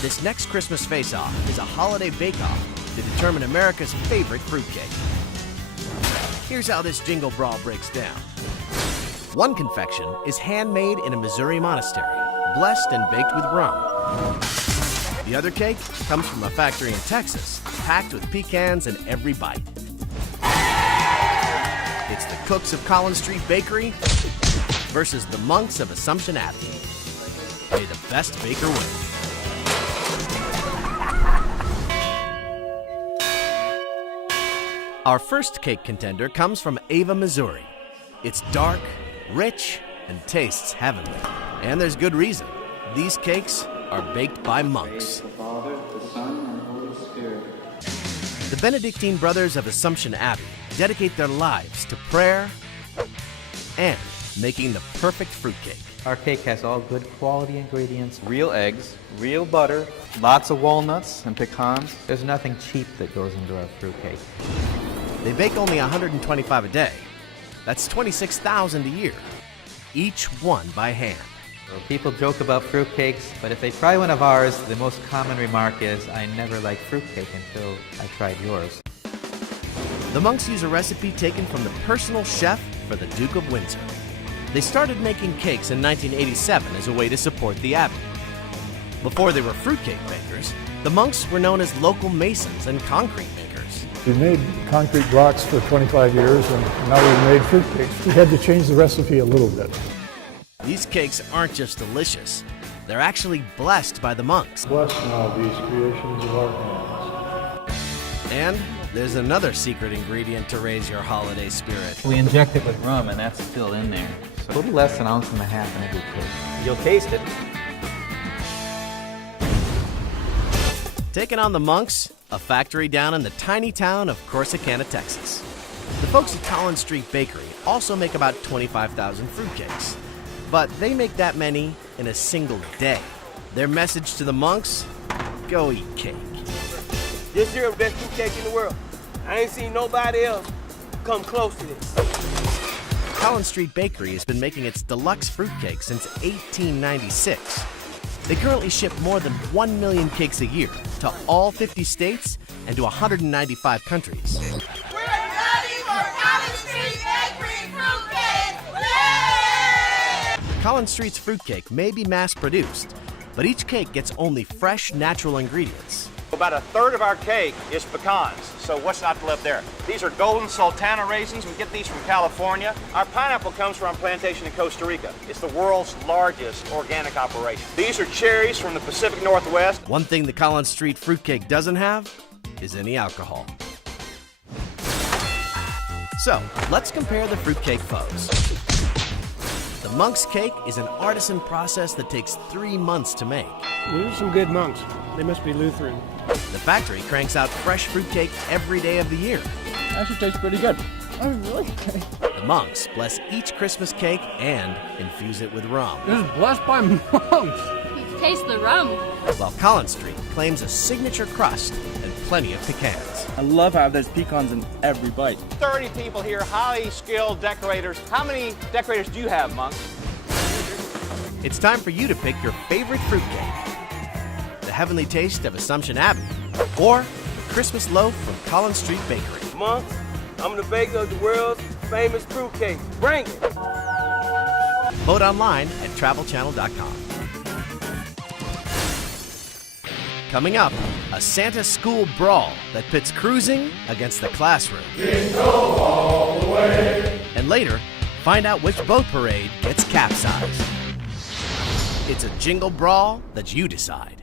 This next Christmas face-off is a holiday bake-off to determine America's favorite fruitcake. Here's how this jingle brawl breaks down. One confection is handmade in a Missouri monastery, blessed and baked with rum. The other cake comes from a factory in Texas, packed with pecans in every bite. It's the cooks of Collins Street Bakery versus the monks of Assumption Abbey. May the best baker win. Our first cake contender comes from Ava, Missouri. It's dark, rich, and tastes heavenly. And there's good reason. These cakes are baked by monks. The Father, the Son, and the Holy Spirit. The Benedictine Brothers of Assumption Abbey dedicate their lives to prayer and making the perfect fruitcake. Our cake has all good quality ingredients. Real eggs, real butter, lots of walnuts and pecans. There's nothing cheap that goes into our fruitcake. They bake only 125 a day. That's 26,000 a year, each one by hand. People joke about fruitcakes, but if they try one of ours, the most common remark is, "I never liked fruitcake until I tried yours." The monks use a recipe taken from the personal chef for the Duke of Windsor. They started making cakes in 1987 as a way to support the abbey. Before they were fruitcake bakers, the monks were known as local masons and concrete makers. We made concrete blocks for 25 years, and now we've made fruitcakes. We had to change the recipe a little bit. These cakes aren't just delicious, they're actually blessed by the monks. Bless now these creations of our hands. And there's another secret ingredient to raise your holiday spirit. We inject it with rum and that's still in there. A little less than an ounce and a half in every cake. You'll taste it. Taking on the monks, a factory down in the tiny town of Corsicana, Texas. The folks at Collins Street Bakery also make about 25,000 fruitcakes, but they make that many in a single day. Their message to the monks, go eat cake. This here is the best fruitcake in the world. I ain't seen nobody else come close to this. Collins Street Bakery has been making its deluxe fruitcake since 1896. They currently ship more than 1 million cakes a year to all 50 states and to 195 countries. We're ready for Collins Street Bakery fruitcake! Yay! Collins Street's fruitcake may be mass-produced, but each cake gets only fresh, natural ingredients. About a third of our cake is pecans, so what's not to love there? These are golden sultana raisins. We get these from California. Our pineapple comes from a plantation in Costa Rica. It's the world's largest organic operation. These are cherries from the Pacific Northwest. One thing the Collins Street fruitcake doesn't have is any alcohol. So, let's compare the fruitcake foes. The monk's cake is an artisan process that takes 3 months to make. These are some good monks. They must be Lutheran. The factory cranks out fresh fruitcake every day of the year. Actually tastes pretty good. Oh, really? The monks bless each Christmas cake and infuse it with rum. This is blessed by monks. Taste the rum. While Collins Street claims a signature crust and plenty of pecans. I love how there's pecans in every bite. 30 people here, highly skilled decorators. How many decorators do you have, monks? It's time for you to pick your favorite fruitcake. The heavenly taste of Assumption Abbey, or the Christmas loaf from Collins Street Bakery. Monks, I'm the baker of the world's famous fruitcake. Bring it! Vote online at travelchannel.com. Coming up, a Santa school brawl that pits cruising against the classroom. Jingle all the way. And later, find out which boat parade gets capsized. It's a jingle brawl that you decide.